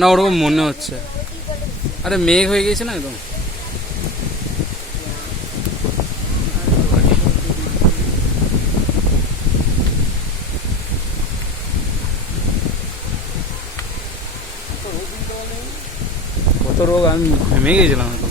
না ওরকম মনে হচ্ছে। আরে মেঘ হয়ে গেছে না একদম। কত রোগ, আমি ঘেমে গেছিলাম।